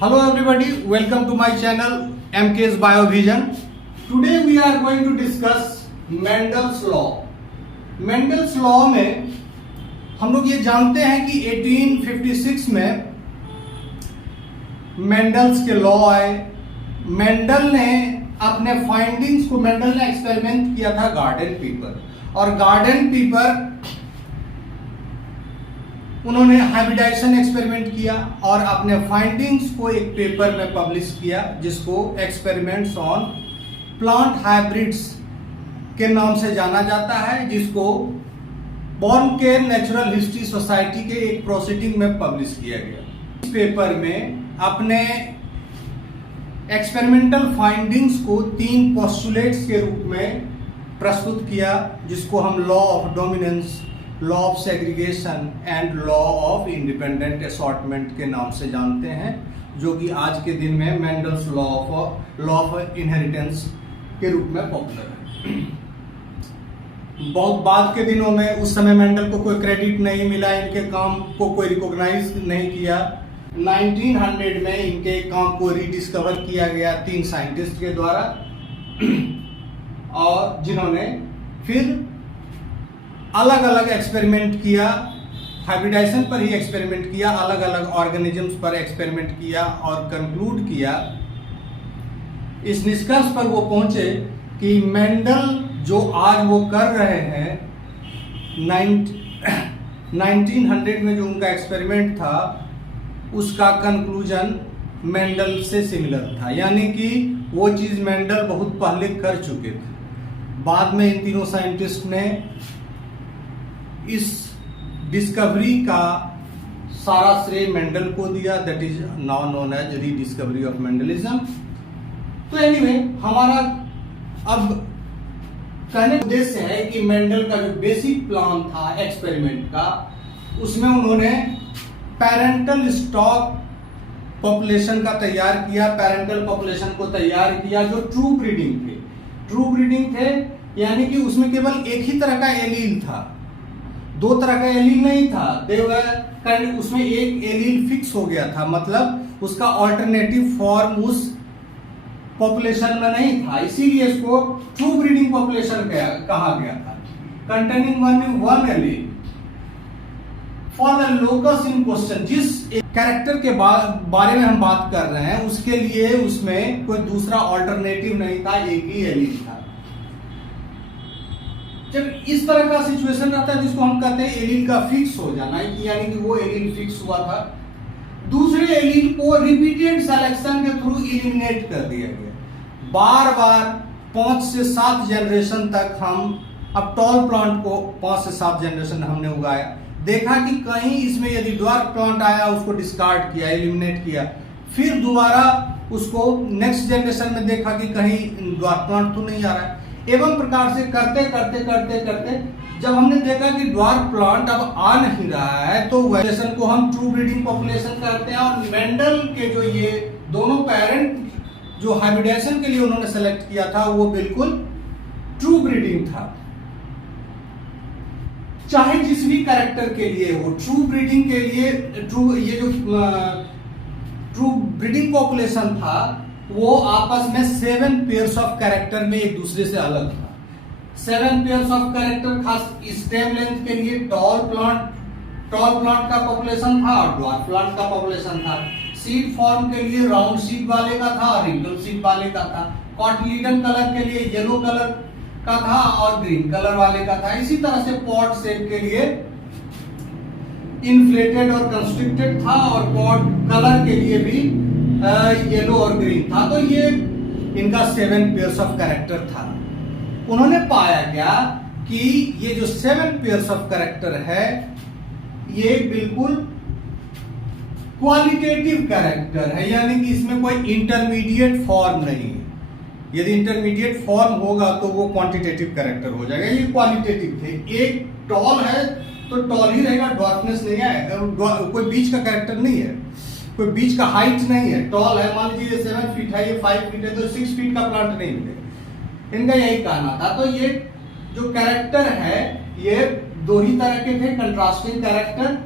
Hello everybody, welcome to my channel MK's BioVision. Today we are going to discuss Mendel's law. Mendel's law में हम लोग ये जानते हैं कि 1856 में मेंडल्स के लॉ आए। मेंडल ने अपने फाइंडिंग्स को मेंडल ने एक्सपेरिमेंट किया था गार्डन पीपर, और गार्डन पीपर उन्होंने हाइब्रिडाइजेशन एक्सपेरिमेंट किया और अपने फाइंडिंग्स को एक पेपर में पब्लिश किया जिसको एक्सपेरिमेंट्स ऑन प्लांट हाइब्रिड्स के नाम से जाना जाता है, जिसको born care natural history society के एक प्रोसीडिंग में पब्लिश किया गया। इस पेपर में अपने एक्सपेरिमेंटल फाइंडिंग्स को 3 पोस्टुलेट्स के रूप में प्रस्तुत किया, जिसको हम law of dominance, law of segregation and law of independent assortment के नाम से जानते हैं, जो कि आज के दिन में मेंडल्स लॉ ऑफ इनहेरिटेंस के रूप में पॉपुलर है। बहुत बाद के दिनों में, उस समय मेंडल को कोई क्रेडिट नहीं मिला, इनके काम को कोई रिकॉग्नाइज नहीं किया। 1900 में इनके काम को रीडिस्कवर किया गया 3 साइंटिस्ट के द्वारा, और जिन्होंने फिर अलग अलग एक्सपेरिमेंट किया, हाइब्रिडाइजेशन पर ही एक्सपेरिमेंट किया, अलग अलग ऑर्गेनिजम्स पर एक्सपेरिमेंट किया और कंक्लूड किया, इस निष्कर्ष पर वो पहुंचे कि मेंडल जो आज वो कर रहे हैं 1900 में जो उनका एक्सपेरिमेंट था, उसका कंक्लूजन मेंडल से सिमिलर था, यानी कि वो चीज मेंडल बहुत पहले कर चुके थे। बाद में इन तीनों साइंटिस्ट ने इस डिस्कवरी का सारा श्रेय मेंडल को दिया, that is now known as rediscovery of Mendelism. तो एनीवे, हमारा अब कहने का उद्देश्य है कि मेंडल का जो बेसिक प्लान था एक्सपेरिमेंट का, उसमें उन्होंने पेरेंटल स्टॉक पॉपुलेशन का तैयार किया, पेरेंटल पॉपुलेशन को तैयार किया जो ट्रू ब्रीडिंग थे, यानी कि उसमें केवल एक ही तरह का एलील था, 2 तरह का एलील नहीं था। उसमें एक एलील फिक्स हो गया था, मतलब उसका ऑल्टरनेटिव फॉर्म उस पॉपुलेशन में नहीं था, इसीलिए इसको ट्रू ब्रीडिंग पॉपुलेशन कहा गया था। Containing one allele for the locus in question, जिस कैरेक्टर के बारे में हम बात कर रहे हैं उसके लिए उसमें कोई दूसरा ऑल्टरनेटिव नहीं था, एक ही एलील था। जब इस तरह का सिचुएशन रहता है जिसको हम कहते हैं एलील का फिक्स हो जाना, यानी कि वो एलील फिक्स हुआ था, दूसरे एलील को रिपीटेड सिलेक्शन के थ्रू एलिमिनेट कर दिया गया। बार बार 5 से 7 जनरेशन तक हम अब टॉल प्लांट को 5 से 7 जनरेशन हमने उगाया, देखा कि कहीं इसमें यदि ड्वार्फ प्लांट आया उसको डिस्कार्ड किया, एलिमिनेट किया, फिर दोबारा उसको नेक्स्ट जनरेशन में देखा कि कहीं ड्वार्फ प्लांट तो नहीं आ रहा है। एवं प्रकार से करते जब हमने देखा कि ड्वार्फ प्लांट अब आ नहीं रहा है, तो पॉपुलेशन को हम ट्रू ब्रीडिंग पॉपुलेशन करते हैं। और मेंडल के जो ये दोनों पेरेंट जो हाइब्रिडाइजेशन के लिए उन्होंने सेलेक्ट किया था, वो बिल्कुल ट्रू ब्रीडिंग था, चाहे जिस भी कैरेक्टर के लिए हो। ट्रू ब्रीडिंग के लिए ट्रू ब्रीडिंग पॉपुलेशन था, वो आपस में 7 पेयर्स ऑफ कैरेक्टर में एक दूसरे से अलग था। 7 पेयर्स ऑफ कैरेक्टर खास स्टेम लेंथ के लिए टॉल प्लांट का पॉपुलेशन था और ड्वार्फ प्लांट का पॉपुलेशन था। सीड फॉर्म के लिए राउंड सीड वाले का था, रिंकल सीड वाले का था। कॉटिलीडन कलर के लिए येलो कलर का था और ग्रीन कलर वाले का था। इसी तरह से पॉट शेप के लिए इन्फ्लेटेड और कंस्ट्रिक्टेड था, और पॉट कलर के लिए भी येलो और ग्रीन था। तो ये इनका 7 पेयर्स ऑफ कैरेक्टर था। उन्होंने पाया क्या कि ये जो 7 पेयर्स ऑफ कैरेक्टर है, ये बिल्कुल क्वालिटेटिव कैरेक्टर है, यानी कि इसमें कोई इंटरमीडिएट फॉर्म नहीं है। यदि इंटरमीडिएट फॉर्म होगा तो वो क्वांटिटेटिव कैरेक्टर हो जाएगा, ये क्वालिटेटिव थे। एक टॉल है तो टॉल ही रहेगा, ड्वार्फनेस नहीं है, कोई बीच का कैरेक्टर नहीं है, कोई बीच का हाइट नहीं है। टॉल है, मान लीजिए 7 फीट है, ये 5 फीट है, तो 6 फीट का प्लांट नहीं मिलेगा। इनका यही कहना था। तो ये जो कैरेक्टर है, ये 2 ही तरह के थे, कंट्रास्टिंग कैरेक्टर,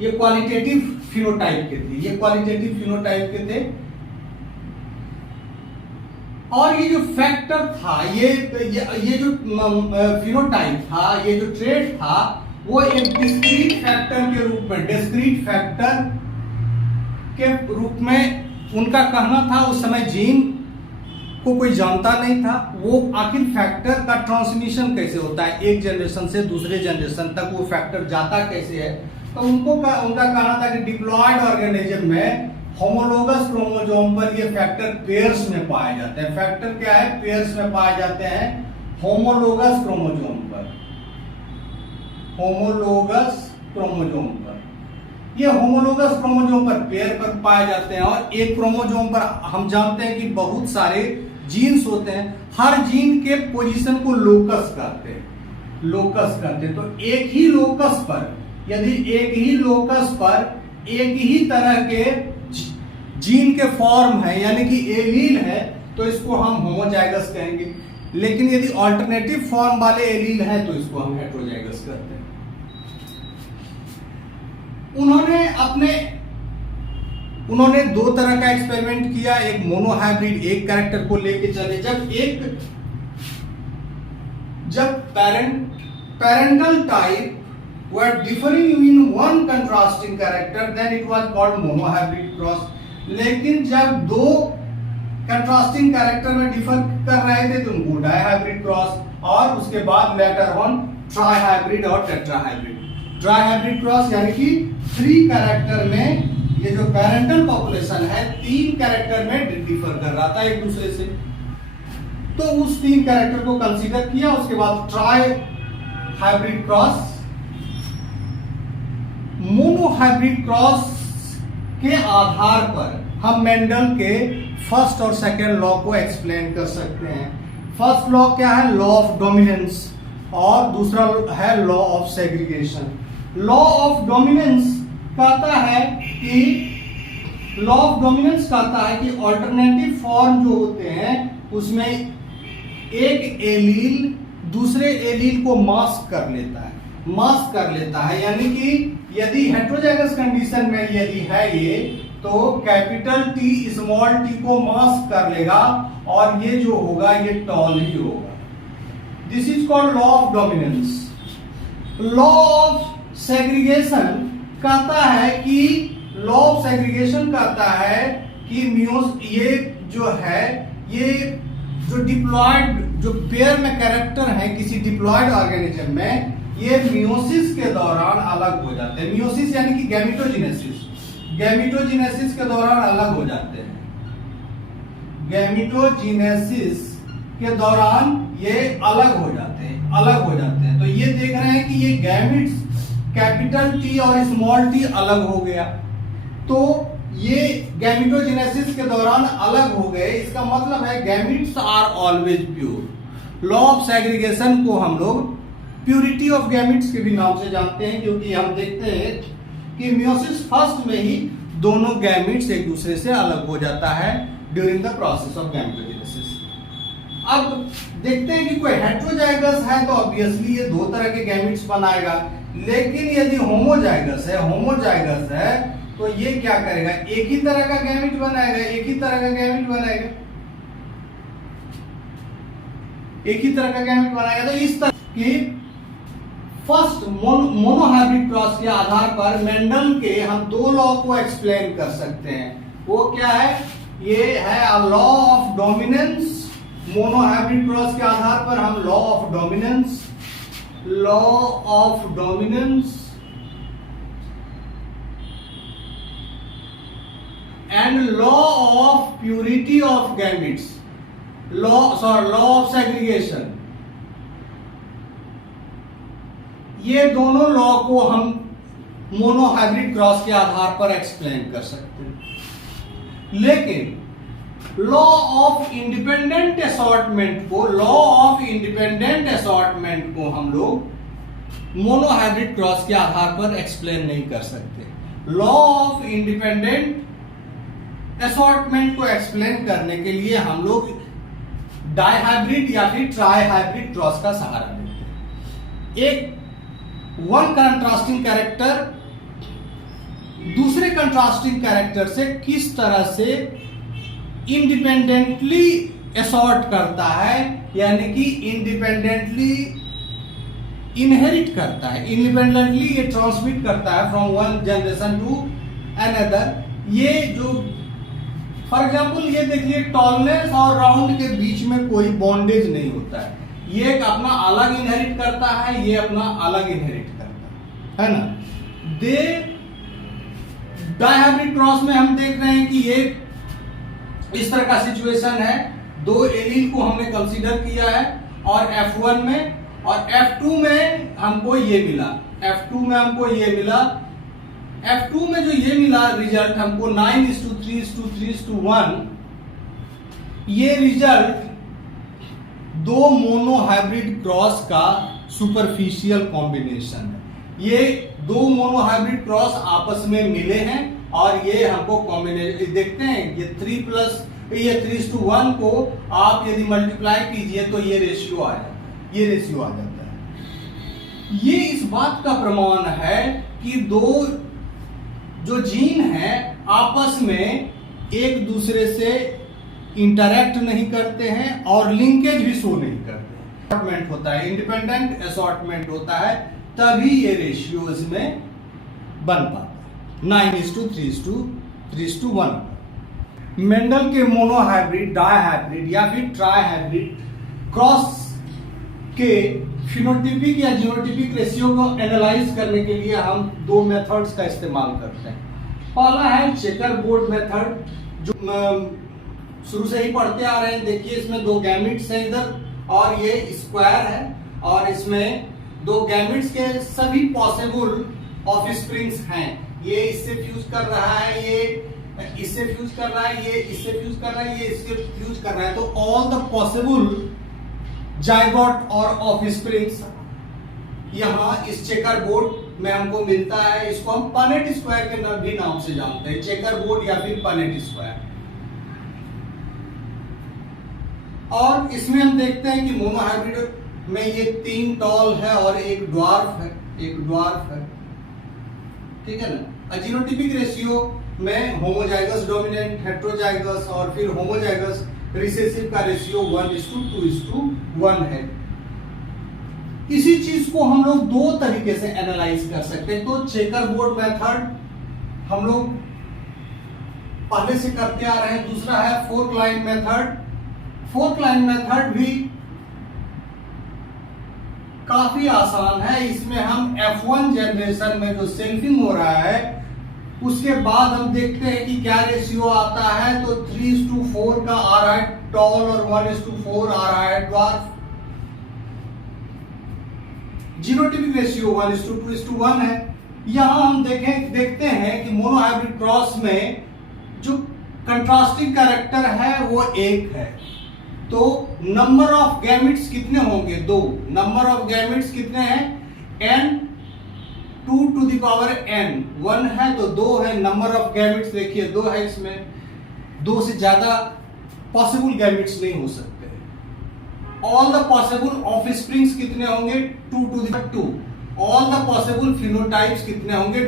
ये क्वालिटेटिव फिनोटाइप के थे, ये क्वालिटेटिव फिनोटाइप के थे। और ये जो फैक्टर था, ये जो फिनोटाइप था, ये जो ट्रेट था, वो एक डिस्क्रीट फैक्टर के रूप में, डिस्क्रीट फैक्टर के रूप में उनका कहना था। उस समय जीन को कोई जानता नहीं था, वो आखिर फैक्टर का ट्रांसमिशन कैसे होता है, एक जनरेशन से दूसरे जनरेशन तक वो फैक्टर जाता कैसे है। तो उनका कहना था कि डिप्लॉयड ऑर्गेनिज्म में होमोलोगस क्रोमोसोम पर ये फैक्टर पेयर्स में पाए जाते हैं। फैक्टर क्या है, पेयर्स में पाए जाते हैं होमोलोगस क्रोमोसोम पर, होमोलोगस क्रोमोसोम पर। ये होमोलोगस क्रोमोसोम पर पेयर पर पाए जाते हैं। और एक क्रोमोसोम पर हम जानते हैं कि बहुत सारे जीन्स होते हैं, हर जीन के पोजीशन को लोकस कहते हैं, लोकस कहते हैं। तो एक ही लोकस पर, यदि एक ही लोकस पर एक ही तरह के जीन के फॉर्म है, यानी कि एलील है, तो इसको हम होमोजाइगस कहेंगे। लेकिन यदि अल्टरनेटिव फॉर्म वाले एलील है तो इसको हम हेटेरोजाइगस कहते हैं। उन्होंने दो तरह का एक्सपेरिमेंट किया, एक मोनोहाइब्रिड, एक कैरेक्टर को लेके चले। जब parental type were differing in one contrasting character, then it was called monohybrid cross। लेकिन जब दो कंट्रास्टिंग कैरेक्टर में डिफर कर रहे थे तो उनको डायहाइब्रिड क्रॉस, और उसके बाद लेटर ऑन ट्राइहाइब्रिड और टेट्राहाइब्रिड। ट्राइहाइब्रिड क्रॉस यानी कि 3 कैरेक्टर में, ये जो पेरेंटल पॉपुलेशन है 3 कैरेक्टर में डिफर कर रहा था एक दूसरे से, तो उस 3 कैरेक्टर को कंसीडर किया। उसके बाद ट्राइहाइब्रिड क्रॉस, मोनोहाइब्रिड क्रॉस के आधार पर हम मेंडल के फर्स्ट और सेकेंड लॉ को एक्सप्लेन कर सकते हैं। फर्स्ट लॉ क्या है, लॉ ऑफ डोमिनेंस, और दूसरा है law of segregation. Law of dominance कहता है कि ऑल्टरनेटिव फॉर्म जो होते हैं उसमें एक एलील दूसरे एलील को मास्क कर लेता है, यानी कि यदि हेटेरोजाइगस कंडीशन में यदि है ये, तो कैपिटल टी स्मॉल टी को मास्क कर लेगा, और ये जो होगा ये टॉल ही होगा। This is called law of dominance. Law of segregation कहता है कि ये जो डिप्लॉयड, जो पेयर में कैरेक्टर है किसी डिप्लॉयड ऑर्गेनिज्म में, ये मियोसिस के दौरान अलग हो जाते हैं। मियोसिस यानी कि गैमेटोजेनेसिस के दौरान अलग हो जाते हैं। गैमेटोजेनेसिस के दौरान ये अलग हो जाते हैं। तो ये देख रहे हैं कि ये गैमिट्स कैपिटल टी और स्मॉल टी अलग हो गया, तो ये गैमेटोजेनेसिस के दौरान अलग हो गए। इसका मतलब है gametes are always pure. Law of segregation को हम लोग प्यूरिटी ऑफ गैमिट्स के भी नाम से जानते हैं, क्योंकि हम देखते हैं कि मियोसिस फर्स्ट में ही दोनों गैमिट्स एक दूसरे से अलग हो जाता है during the process of gametogenesis. अब देखते हैं कि कोई हेटेरोजाइगस है तो ऑब्वियसली ये 2 तरह के गैमिट्स बनाएगा, लेकिन यदि होमोजाइगस है तो ये क्या करेगा, एक ही तरह का गैमिट बनाएगा। तो इस तरह की फर्स्ट मोनोहाइब्रिड क्रॉस के आधार पर मेंडल के हम 2 लॉ को एक्सप्लेन कर सकते हैं। वो क्या है, ये है law of dominance. Monohybrid cross के आधार पर हम law of dominance and law of purity of gametes, law of segregation, ये दोनों लॉ को हम मोनोहाइब्रिड क्रॉस के आधार पर एक्सप्लेन कर सकते हैं। लेकिन लॉ ऑफ इंडिपेंडेंट असॉर्टमेंट को हम लोग मोनोहाइब्रिड क्रॉस के आधार पर एक्सप्लेन नहीं कर सकते। लॉ ऑफ इंडिपेंडेंट असॉर्टमेंट को एक्सप्लेन करने के लिए हम लोग डाइहाइब्रिड या फिर ट्राइहाइब्रिड क्रॉस का सहारा लेते हैं। एक वन कंट्रास्टिंग कैरेक्टर दूसरे कंट्रास्टिंग कैरेक्टर से किस तरह से इंडिपेंडेंटली असॉर्ट करता है, यानी कि इंडिपेंडेंटली इनहेरिट करता है, इंडिपेंडेंटली ये ट्रांसमिट करता है from one generation to another. ये जो फॉर एग्जाम्पल ये देखिए, टॉलनेस और राउंड के बीच में कोई बॉन्डेज नहीं होता है, ये एक अपना अलग इनहेरिट करता है, ये अपना अलग इनहेरिट करता है ना। डायहाइब्रिड क्रॉस में हम देख रहे हैं कि ये इस तरह का सिचुएशन है, दो एलील को हमने कंसीडर किया है और F1 में, और F2 में हमको ये मिला, F2 में हमको ये मिला, F2 में जो ये मिला रिजल्ट हमको 9:3:3:1, ये रिजल्ट दो मोनोहाइब्रिड क्रॉस का सुपरफिशियल कॉम्बिनेशन है। ये दो मोनोहाइब्रिड क्रॉस आपस में मिले हैं और ये हमको कॉम्बिनेशन देखते हैं, ये 3:1 को आप यदि मल्टीप्लाई कीजिए तो ये रेशियो आ जाता है, ये रेशियो आ जाता है। ये इस बात का प्रमाण है कि दो जो जीन है आपस में एक दूसरे से इंटरैक्ट नहीं करते हैं और लिंकेज भी शो नहीं करते हैं। असॉर्टमेंट होता है, इंडिपेंडेंट असॉर्टमेंट होता है, तभी ये रेशियो इसमें बन पाता है 9:3:3:1। मेंडल के मोनोहाइब्रिड, डायहाइब्रिड या फिर ट्राइहाइब्रिड क्रॉस के फिनोटिपिक या जीनोटिपिक रेशियो को एनालाइज करने के लिए हम दो मेथड्स का इस्तेमाल करते हैं। पहला है चेकर बोर्ड मेथड, जो शुरू से ही पढ़ते आ रहे हैं। देखिए इसमें दो गैमिट्स हैं इधर, और ये स्क्वायर है, और इसमें दो गैमिट्स के सभी पॉसिबल ऑफस्प्रिंग्स हैं। ये इससे फ्यूज कर रहा है, ये इससे फ्यूज कर रहा है, ये इससे फ्यूज कर रहा है, ये इससे फ्यूज कर रहा है। तो ऑल द पॉसिबल जाइगोट और ऑफस्प्रिंग्स यहाँ इस चेकर बोर्ड में हमको मिलता है। इसको हम पनेट स्क्वायर के भी नाम से जानते हैं, चेकर बोर्ड या फिर पनेट स्क्वायर। और इसमें हम देखते हैं कि मोनोहाइब्रिड में ये 3 टॉल है और एक ड्वार्फ है, ठीक है ना। जीनोटिपिक रेशियो में होमोजाइगस डोमिनेंट, हेट्रोजाइगस और फिर होमोजाइगस रिसेसिव का रेशियो 1:2:1 है। इसी चीज को हम लोग दो तरीके से एनालाइज कर सकते हैं। तो चेकर बोर्ड मेथड हम लोग पहले से करते आ रहे हैं। दूसरा है fork line method. Fork line method भी काफी आसान है। इसमें हम F1 जनरेशन में जो सेल्फिंग हो रहा है उसके बाद हम देखते हैं कि क्या रेशियो आता है। तो 3:4 का आ रहा है टॉल और 1:4 आ रहा है ड्वार्फ। जीनोटिपिक रेशियो 1:2:1 है। यहां हम देखते हैं कि मोनोहाइब्रिड क्रॉस में जो कंट्रास्टिंग कैरेक्टर है वो 1 है। तो नंबर ऑफ गैमिट्स कितने होंगे? 2। नंबर ऑफ गैमिट्स कितने हैं? n 2n। 1 है तो 2 है। नंबर ऑफ गैमिट्स देखिए 2 है, इसमें 2 से ज्यादा पॉसिबल गैमिट्स नहीं हो सकते। ऑल द पॉसिबल ऑफस्प्रिंग्स कितने होंगे? 2 ऑल द पॉसिबल फिनोटाइप्स कितने होंगे?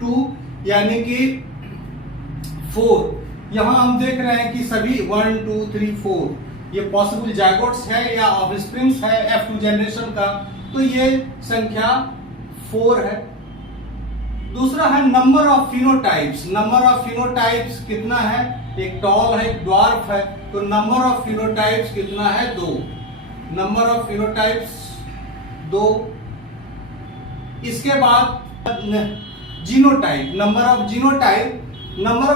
2 यानी कि 4। यहां हम देख रहे हैं कि सभी 1 2 3 4 ये पॉसिबल जाइगोट्स है या ऑफस्प्रिंग्स है F2 जनरेशन का, तो ये संख्या 4 है। दूसरा है number of phenotypes. Number of phenotypes कितना है? एक टॉल है, एक ड्वार्फ है, तो नंबर ऑफ फिनोटाइप्स कितना है? 2। Number of phenotypes 2। इसके बाद जीनोटाइप, नंबर ऑफ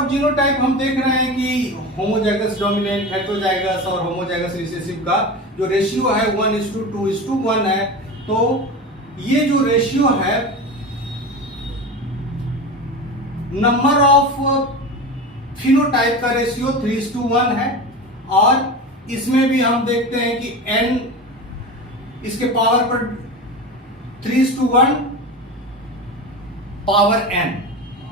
जीनोटाइप हम देख रहे हैं कि होमोजाइगस डोमिनेंट, हेट्रोजाइगस और होमोजाइगस रिसेसिव का जो रेशियो है 1:2:1 है। तो ये जो रेशियो है नंबर ऑफ फिनोटाइप का रेशियो 3:1 है। और इसमें भी हम देखते हैं कि n इसके पावर पर 3:1 पावर n,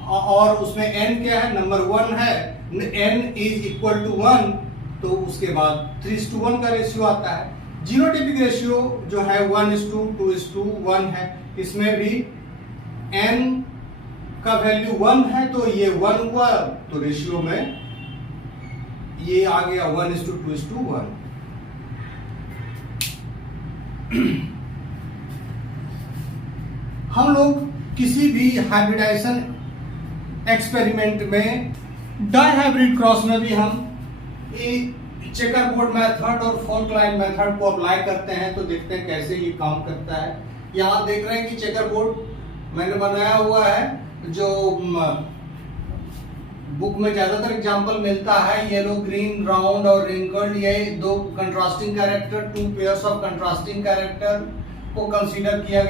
और उसमें n क्या है? नंबर 1 है, n इज इक्वल टू 1, तो उसके बाद 3:1 का रेशियो आता है। जीनोटिपिक रेशियो जो है 1:2:1 है। इसमें भी n का वैल्यू 1 है तो ये 1 हुआ, तो रेशियो में ये आ गया 1:2:1। हम लोग किसी भी हाइब्रिडाइजेशन एक्सपेरिमेंट में, डाइहाइब्रिड क्रॉस में भी हम चेकर बोर्ड मेथड और फॉल्ट लाइन मेथड को अप्लाई करते हैं, तो देखते हैं कैसे ये काम करता है। यहाँ देख रहे हैं कि चेकर बोर्ड मैंने बनाया हुआ है, जो बुक में ज्यादातर एग्जांपल मिलता है, येलो, ग्रीन, राउंड और रिंकल्ड, ये दो contrasting character, 2 pairs of contrasting character को कंसीडर किया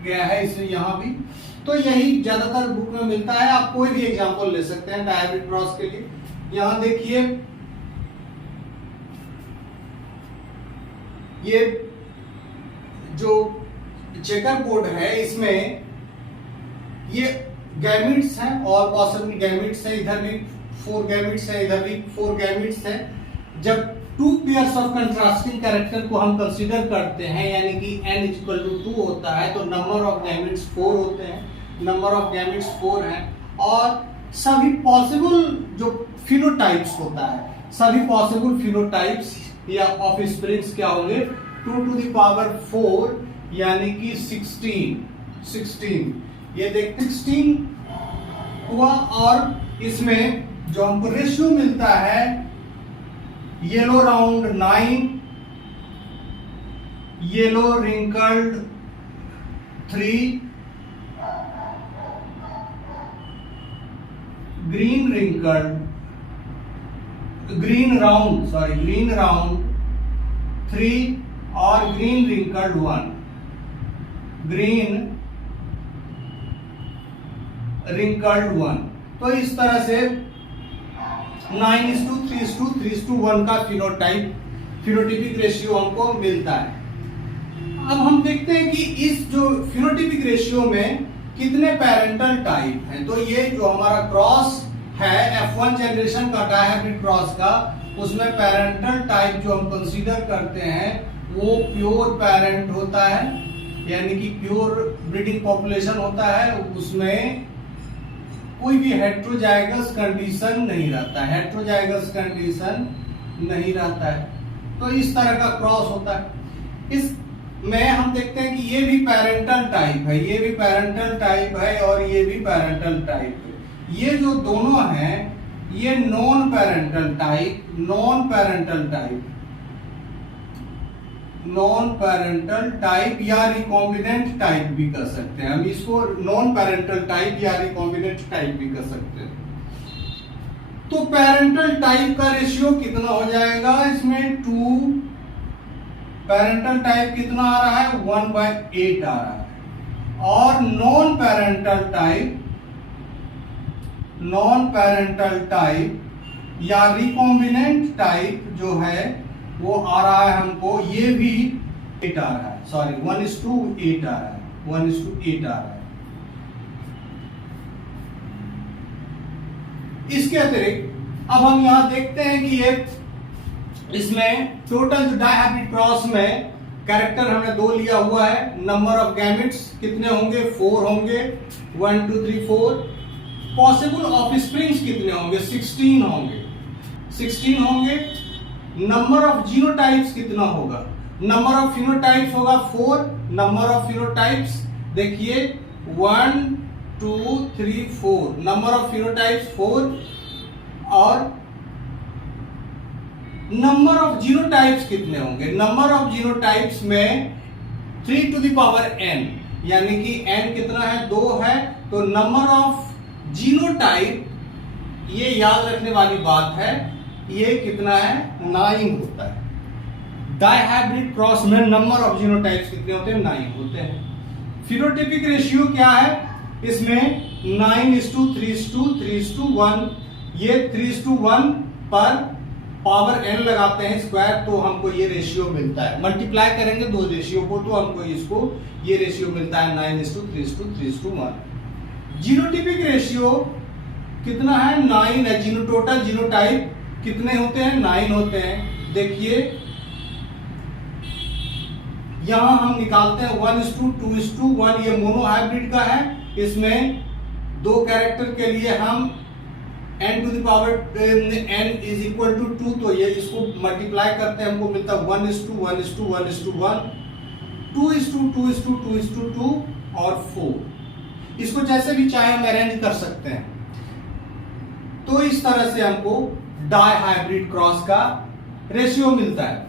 गया है इसे यहाँ भी। तो यही ज्यादातर बुक में मिलता है। आप कोई भी एग्जांपल ले सकते हैं डायहाइब्रिड क्रॉस के लिए। यहाँ देखिए ये जो चेकर बोर्ड है इसमें ये गैमिट्स हैं और पॉसिबल गैमिट्स है, इधर भी 4 गैमिट्स है, इधर भी 4 गैमिट्स है। जब 2 पेयर्स ऑफ कंट्रास्टिंग कैरेक्टर को हम कंसीडर करते हैं, यानी कि n=2 होता है, तो नंबर ऑफ गैमिट्स 4 होते हैं, नंबर ऑफ गैमिट्स 4 हैं। और सभी पॉसिबल जो फिनोटाइप्स होता है, सभी पॉसिबल फिनोटाइप्स या ऑफ स्प्रिंग्स क्या होंगे, 2⁴ यानी कि 16 ये देखते 16 हुआ। और इसमें जो हमको रेशियो मिलता है, yellow round 9, yellow wrinkled 3, green round 3 और ग्रीन रिंकल्ड 1, ग्रीन रिंकल्ड 1। तो इस तरह से 9:3:3:1 का फिनोटाइपिक रेशियो हमको मिलता है। अब हम देखते हैं कि इस जो फिनोटाइपिक रेशियो में कितने पैरेंटल टाइप हैं। तो ये जो हमारा क्रॉस है F1 जनरेशन का डायहाइब्रिड क्रॉस का, उसमें पैरेंटल टाइप जो हम कंसीडर करते हैं वो प्योर पैरेंट होता है, यानी कि प्योर ब्रीडिंग पॉपुलेशन होता है, उसमें कोई भी हेट्रोजाइगस कंडीशन नहीं रहता है। तो इस तरह का क्रॉस होता है। इसमें हम देखते हैं कि ये भी पैरेंटल टाइप है, ये भी पैरेंटल टाइप है और ये भी पैरेंटल टाइप है। ये जो दोनों हैं ये नॉन पैरेंटल टाइप या रिकॉम्बिनेंट टाइप भी कर सकते हैं। हम इसको नॉन पैरेंटल टाइप या रिकॉम्बिनेंट टाइप भी कर सकते हैं। तो पैरेंटल टाइप का रेशियो कितना हो जाएगा इसमें, 2। पैरेंटल टाइप कितना आ रहा है, 1/8 आ रहा है। और नॉन पैरेंटल टाइप या रिकॉम्बिनेंट टाइप जो है वो आ रहा है हमको, ये भी 8 आ रहा है, सॉरी 1:8 आ रहा है, 1:8 आ रहा है। इसके अतिरिक्त अब हम यहां देखते हैं कि ये इसमें टोटल जो डायहाइब्रिड क्रॉस में कैरेक्टर हमने 2 लिया हुआ है। नंबर ऑफ गैमेट्स कितने होंगे, 4 होंगे, 1 2 3 4। पॉसिबल ऑफ स्प्रिंग्स कितने होंगे, 16 होंगे। नंबर ऑफ जीनोटाइप्स कितना होगा, नंबर ऑफ फिनोटाइप्स होगा 4। नंबर ऑफ फिनोटाइप्स देखिए 1 2 3 4, नंबर ऑफ फिनोटाइप्स 4। और नंबर ऑफ जीनोटाइप्स कितने होंगे, नंबर ऑफ जीनोटाइप्स में 3⁻n, यानी कि n कितना है, 2 है। तो नंबर ऑफ जीनोटाइप, ये याद रखने वाली बात है, ये कितना है, 9 होता है। डायहाइब्रिड क्रॉस में नंबर ऑफ जीनोटाइप्स कितने होते हैं, 9 होते हैं। फिनोटाइपिक रेशियो क्या है इसमें, 9:3:3:1। ये 3:1 पर पावर n लगाते हैं स्क्वायर, तो हमको ये रेशियो मिलता है। मल्टीप्लाई करेंगे 2 रेशियो को तो हमको ये रेशियो मिलता है 9:3:3:1। जीनोटाइपिक रेशियो कितना है, 9 है। टोटल जीनोटाइप कितने होते हैं, 9 होते हैं। देखिए यहां हम निकालते हैं 1:2:1, ये मोनोहाइब्रिड का है, इसमें 2 कैरेक्टर के लिए हम n to the power n is equal to 2, तो ये इसको मल्टीप्लाई करते हैं, हमको मिलता है 1:1:1:1:1, 2:2:2:2 और 4। इसको जैसे भी चाहे हम अरेंज कर सकते हैं। तो इस तरह से हमको डाई हाइब्रिड क्रॉस का रेशियो मिलता है।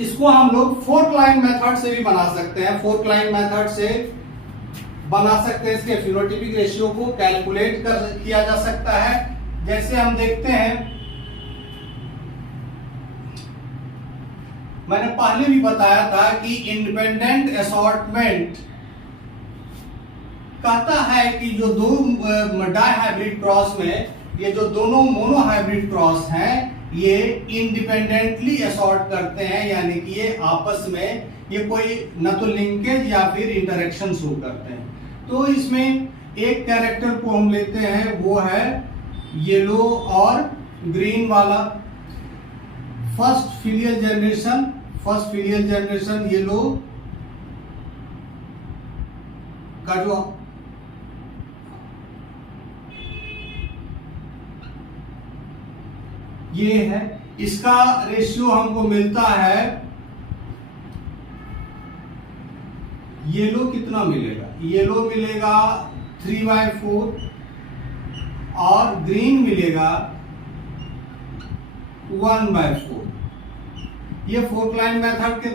इसको हम लोग फोर्क लाइन मेथड से भी बना सकते हैं। फोर्क लाइन मेथड से बना सकते हैं, इसके फिनोटाइपिक रेशियो को कैलकुलेट किया जा सकता है। जैसे हम देखते हैं, मैंने पहले भी बताया था कि इंडिपेंडेंट असॉर्टमेंट कहता है कि जो दो डाई हाइब्रिड क्रॉस में ये जो दोनों मोनो हाइब्रिड क्रॉस हैं ये इंडिपेंडेंटली असॉर्ट करते हैं, यानी कि ये आपस में ये कोई न तो लिंकेज या फिर इंटरेक्शन शो करते हैं। तो इसमें एक कैरेक्टर को हम लेते हैं, वो है येलो और ग्रीन वाला। फर्स्ट फिलियल जनरेशन येलो का जो ये है, इसका रेशियो हमको मिलता है, येलो कितना मिलेगा, येलो मिलेगा 3/4 और ग्रीन मिलेगा 1/4। ये फोर्क लाइन मेथड के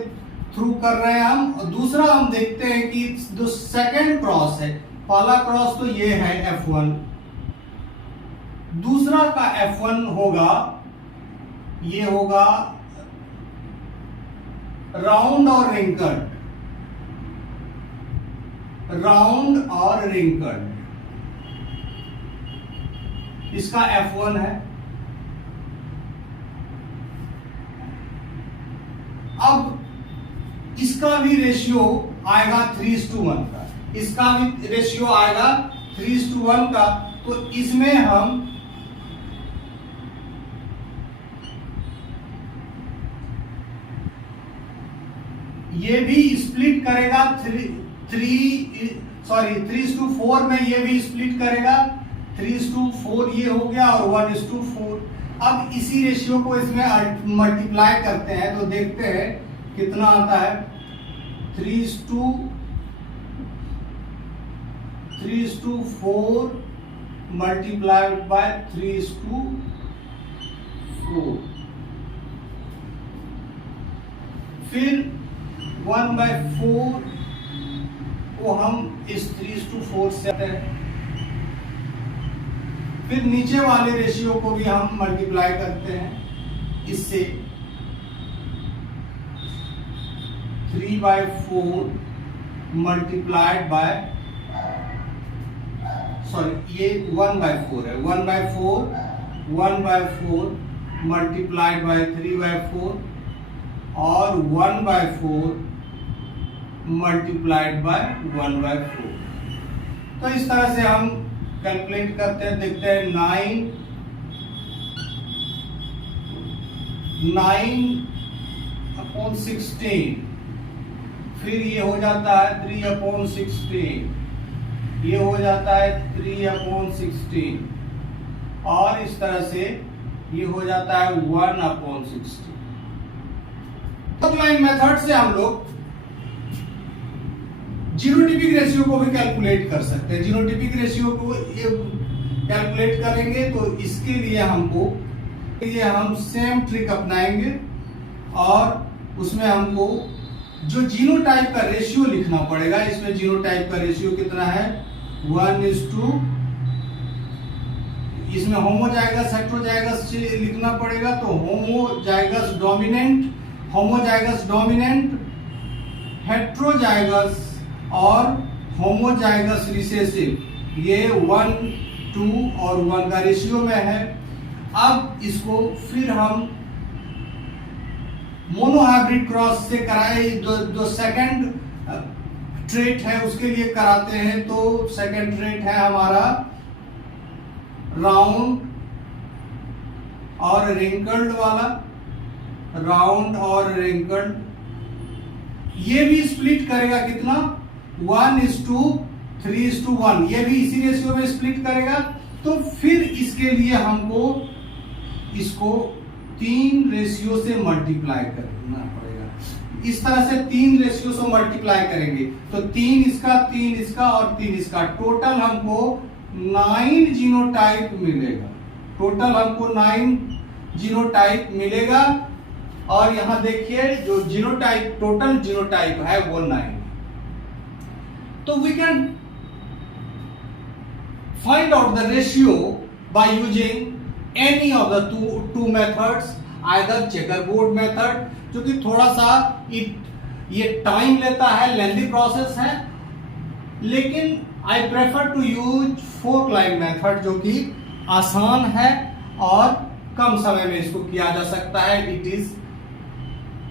थ्रू कर रहे हैं हम। और दूसरा हम देखते हैं कि जो सेकेंड क्रॉस है, पहला क्रॉस तो ये है F1, दूसरा का F1 होगा, ये होगा राउंड और रिंकल्ड, राउंड और रिंकल्ड, इसका F1 है। अब इसका भी रेशियो आएगा 3:1 का, इसका भी रेशियो आएगा 3:1 का। तो इसमें हम ये भी स्प्लिट करेगा 3:4 में, ये भी स्प्लिट करेगा 3:4, ये हो गया, और 1:4। अब इसी रेशियो को इसमें मल्टीप्लाई करते हैं तो देखते हैं कितना आता है, 3:4 मल्टीप्लाइड बाय 3:4, फिर 1/4 को हम इस 3:4 से आते हैं, फिर नीचे वाले रेशियो को भी हम मल्टीप्लाई करते हैं इससे, 3/4 मल्टीप्लाइड बाय, सॉरी ये 1/4 है, 1/4 मल्टीप्लाइड बाय 3/4 और 1/4 मल्टीप्लाइड बाय 1/4। तो इस तरह से हम कैलकुलेट करते हैं, देखते हैं 9/16, फिर ये हो जाता है 3/16, ये हो जाता है 3/16, और इस तरह से ये हो जाता है 1/16। फोर्क लाइन मेथड से हम लोग जीनोटाइपिक रेशियो को भी कैलकुलेट कर सकते हैं। जीनोटाइपिक रेशियो को ये कैलकुलेट करेंगे तो इसके लिए हम सेम ट्रिक अपनाएंगे, और उसमें हमको जो जीनोटाइप का रेशियो लिखना पड़ेगा। इसमें जीनोटाइप का रेशियो कितना है, 1:, इसमें होमोजाइगस हेटेरोजाइगस लिखना पड़ेगा, तो होमोजाइगस डोमिनेंट, हेटेरोजाइगस और होमोजाइगस रिसेसिव, ये 1, 2 और 1 का रेशियो में है। अब इसको फिर हम मोनोहाइब्रिड क्रॉस से कराए, जो सेकंड ट्रेट है उसके लिए कराते हैं। तो सेकंड ट्रेट है हमारा राउंड और रिंकल्ड वाला, राउंड और रिंकल्ड, ये भी स्प्लिट करेगा कितना, 1:3 3:1, ये भी इसी रेशियो में स्प्लिट करेगा। तो फिर इसके लिए हमको इसको 3 रेशियो से मल्टीप्लाई करना पड़ेगा। इस तरह से 3 रेशियो से मल्टीप्लाई करेंगे तो 3 इसका और 3 इसका, टोटल हमको 9 जीनोटाइप मिलेगा। टोटल हमको 9 जीनोटाइप मिलेगा। और यहां देखिए जो जीनोटाइप, टोटल जीनोटाइप है वो 9। तो we can find out the ratio by using any of the two methods, either checkerboard method, जो कि थोड़ा सा ये टाइम लेता है, लेंथी प्रोसेस है, लेकिन I prefer to use fork line method, जो कि आसान है और कम समय में इसको किया जा सकता है।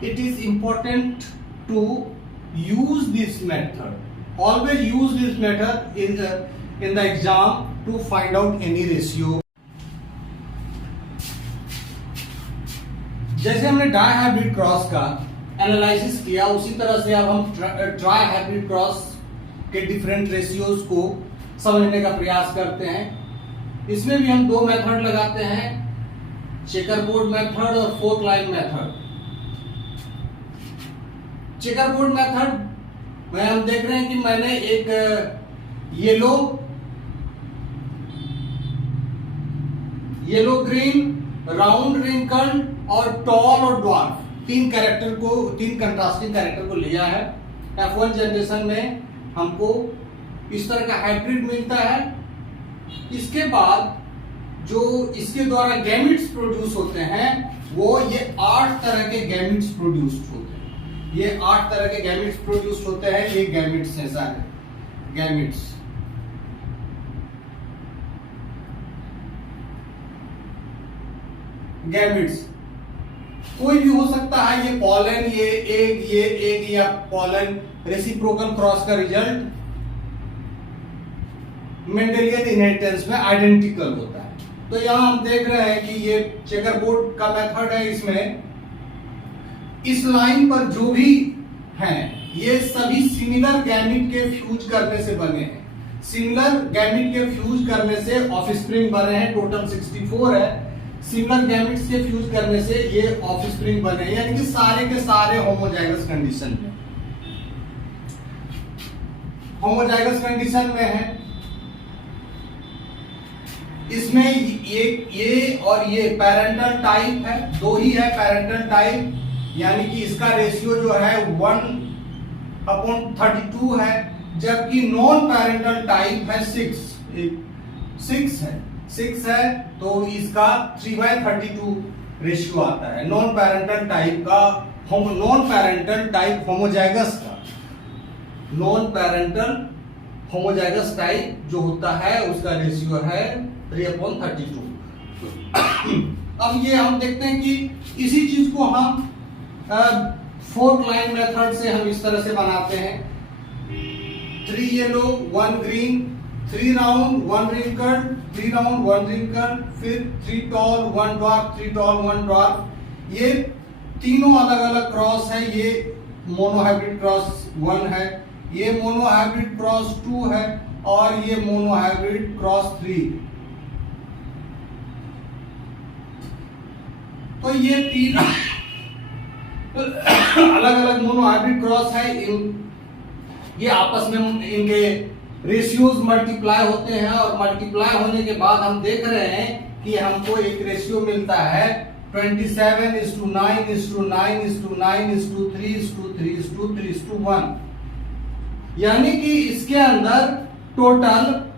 It is important to use this method, always use this method in the exam to find out any ratio। जैसे हमने डाई हाइब्रिड क्रॉस का एनालिसिस किया, उसी तरह से अब हम ट्राई हाइब्रिड क्रॉस के डिफरेंट रेशियोज को समझने का प्रयास करते हैं। इसमें भी हम 2 मेथड लगाते हैं, चेकरबोर्ड मेथड और fork line method. Chequerboard method में हम देख रहे हैं कि मैंने एक येलो ग्रीन, राउंड रिंकल्ड और टॉल और ड्वार्फ 3 कंट्रास्टिंग कैरेक्टर को लिया है। F1 जनरेशन में हमको इस तरह का हाइब्रिड मिलता है। इसके बाद जो इसके द्वारा गैमेट्स प्रोड्यूस होते हैं वो ये 8 तरह के गैमेट्स प्रोड्यूस होते हैं। ये 8 तरह के गैमेट्स प्रोड्यूस होते हैं। ये गैमेट्स है सारे गैमेट्स। कोई भी हो सकता है, ये पॉलन, ये एग या पॉलन, रेसिप्रोकल क्रॉस का रिजल्ट मेंडेलियन इनहेरिटेंस में आइडेंटिकल होता है। तो यहां हम देख रहे हैं कि ये चेकरबोर्ड का मेथड है। इसमें इस लाइन पर जो भी हैं ये सभी सिमिलर गैमेट के फ्यूज करने से बने हैं। सिमिलर गैमेट के फ्यूज करने से ऑफस्प्रिंग बने हैं। टोटल 64 है। सिमिलर गैमेट्स के फ्यूज करने से ये ऑफस्प्रिंग बने हैं, यानी कि सारे के सारे होमोजाइगस कंडीशन में है। इसमें ये और ये पैरेंटल टाइप है, 2 ही है पैरेंटल टाइप, यानी कि इसका रेशियो जो है 1/32 है, जबकि नॉन पैरेंटल टाइप है 6 है, तो इसका 3/32 रेशियो आता है। Non parental type homozygous type जो होता है उसका रेशियो है 3/32। अब ये हम देखते हैं कि इसी चीज को हम फोर्क लाइन मेथड से हम इस तरह से बनाते हैं। 3 yellow 1 green, 3 round 1 wrinkled, 3 round 1 wrinkled, फिर 3 टॉल 1 ड्वार्फ, 3 टॉल 1 ड्वार्फ। ये तीनों अलग अलग क्रॉस है। ये मोनोहाइब्रिड क्रॉस 1 है, ये मोनोहाइब्रिड क्रॉस 2 है और ये मोनोहाइब्रिड क्रॉस 3। तो ये 3 अलग अलग मोनोहाइब्रिड क्रॉस है। ये आपस में इनके रेशियोज मल्टीप्लाई होते हैं और मल्टीप्लाई होने के बाद हम देख रहे हैं कि हमको एक रेशियो मिलता है 27:9:9:9:3:3:3:1, यानी कि इसके अंदर टोटल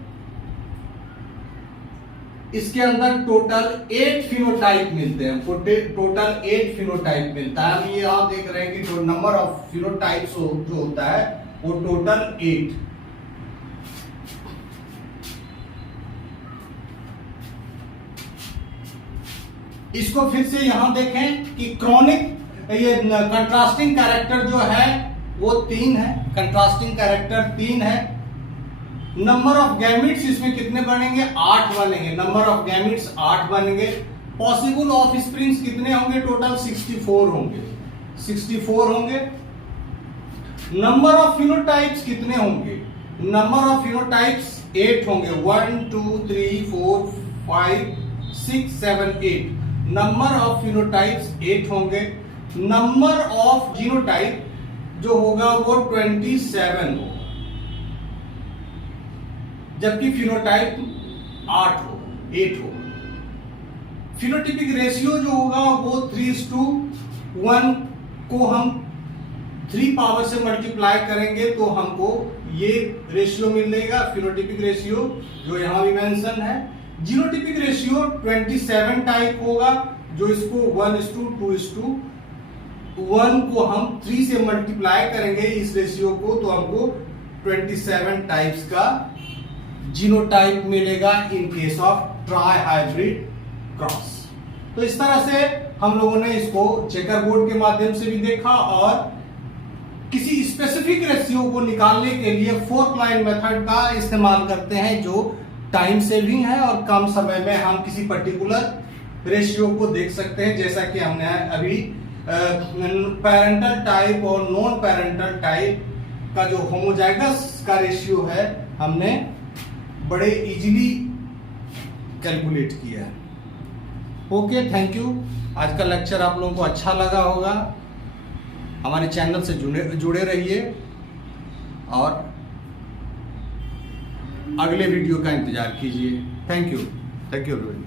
8 फिनोटाइप मिलते हैं। टोटल 8 फिनोटाइप मिलता है। हम ये यहां देख रहे हैं कि नंबर ऑफ फिनोटाइप्स जो होता है वो टोटल 8। इसको फिर से यहां देखें कि क्रॉनिक ये कंट्रास्टिंग कैरेक्टर जो है वो 3 है। कंट्रास्टिंग कैरेक्टर 3 है। नंबर ऑफ गैमेट्स इसमें कितने बनेंगे? 8 बनेंगे। नंबर ऑफ गैमेट्स 8 बनेंगे। पॉसिबल ऑफस्प्रिंग्स कितने होंगे? टोटल 64 होंगे। नंबर ऑफ फिनोटाइप्स कितने होंगे? नंबर ऑफ फिनोटाइप्स 8 होंगे, 1 2 3 4 5 6 7 8। नंबर ऑफ फिनोटाइप्स 8 होंगे। नंबर ऑफ जीनोटाइप जो होगा वो 27 होगा, जबकि फिनोटाइप 8 हो। फिनोटिपिक रेशियो जो होगा वो 3:1 को हम 3 पावर से मल्टीप्लाई करेंगे तो हमको ये रेशियो मिलेगा, फिनोटिपिक रेशियो जो यहां भी मेंशन है। जीनोटिपिक रेशियो 27 टाइप होगा, जो इसको 1:2:1 को हम 3 से मल्टीप्लाई करेंगे इस रेशियो को, तो हमको 27 टाइप्स का जीनोटाइप मिलेगा in case of try hybrid cross. तो इस तरह से हम लोगों ने इसको चेकर बोर्ड के माध्यम से भी देखा और किसी स्पेसिफिक रेशियो को निकालने के लिए फोर्थ लाइन मेथड का इस्तेमाल करते हैं, जो टाइम सेविंग है और कम समय में हम किसी पर्टिकुलर रेशियो को देख सकते हैं। जैसा कि हमने अभी पेरेंटल टाइप और नॉन पेरेंटल टाइप का जो होमोजाइगस का रेशियो है हमने बड़े इजीली कैलकुलेट किया है। Okay, thank you. आज का लेक्चर आप लोगों को अच्छा लगा होगा। हमारे चैनल से जुड़े रहिए और अगले वीडियो का इंतजार कीजिए। Thank you everyone.